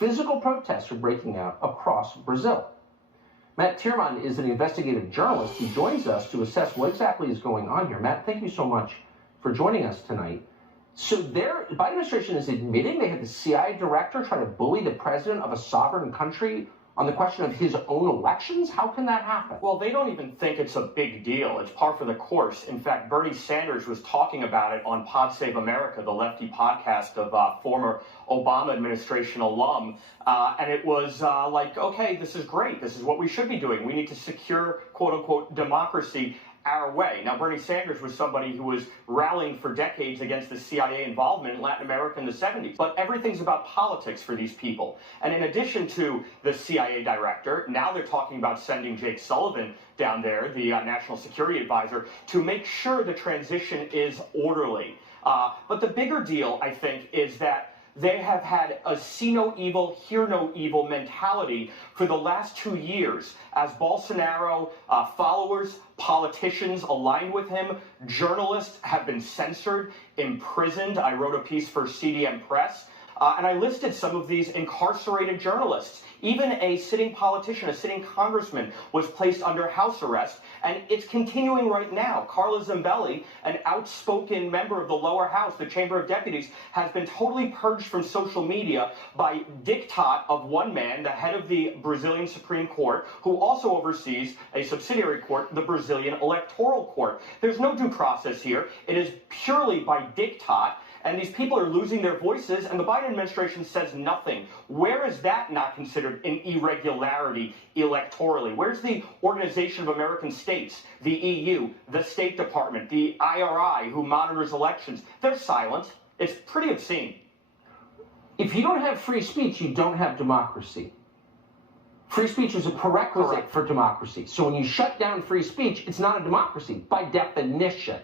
physical protests are breaking out across Brazil. Matt Tierman is an investigative journalist. He joins us to assess what exactly is going on here. Matt, thank you so much for joining us tonight. So the Biden administration is admitting they had the CIA director try to bully the president of a sovereign country on the question of his own elections? How can that happen? Well, they don't even think it's a big deal. It's par for the course. In fact, Bernie Sanders was talking about it on Pod Save America, the lefty podcast of former Obama administration alum. And it was like, okay, this is great. This is what we should be doing. We need to secure, quote unquote, democracy our way. Now, Bernie Sanders was somebody who was rallying for decades against the CIA involvement in Latin America in the 70s. But everything's about politics for these people. And in addition to the CIA director, now they're talking about sending Jake Sullivan down there, the national security advisor, to make sure the transition is orderly. But the bigger deal, I think, is that they have had a see no evil, hear no evil mentality for the last 2 years as Bolsonaro followers, politicians aligned with him, journalists have been censored, imprisoned. I wrote a piece for CDM Press. And I listed some of these incarcerated journalists. Even a sitting politician, a sitting congressman, was placed under house arrest. And it's continuing right now. Carla Zambelli, an outspoken member of the lower house, the Chamber of Deputies, has been totally purged from social media by diktat of one man, the head of the Brazilian Supreme Court, who also oversees a subsidiary court, the Brazilian Electoral Court. There's no due process here. It is purely by diktat. And these people are losing their voices, and the Biden administration says nothing. Where is that not considered an irregularity electorally? Where's the Organization of American States, the EU, the State Department, the IRI, who monitors elections? They're silent. It's pretty obscene. If you don't have free speech, you don't have democracy. Free speech is a prerequisite for democracy. So when you shut down free speech, it's not a democracy by definition.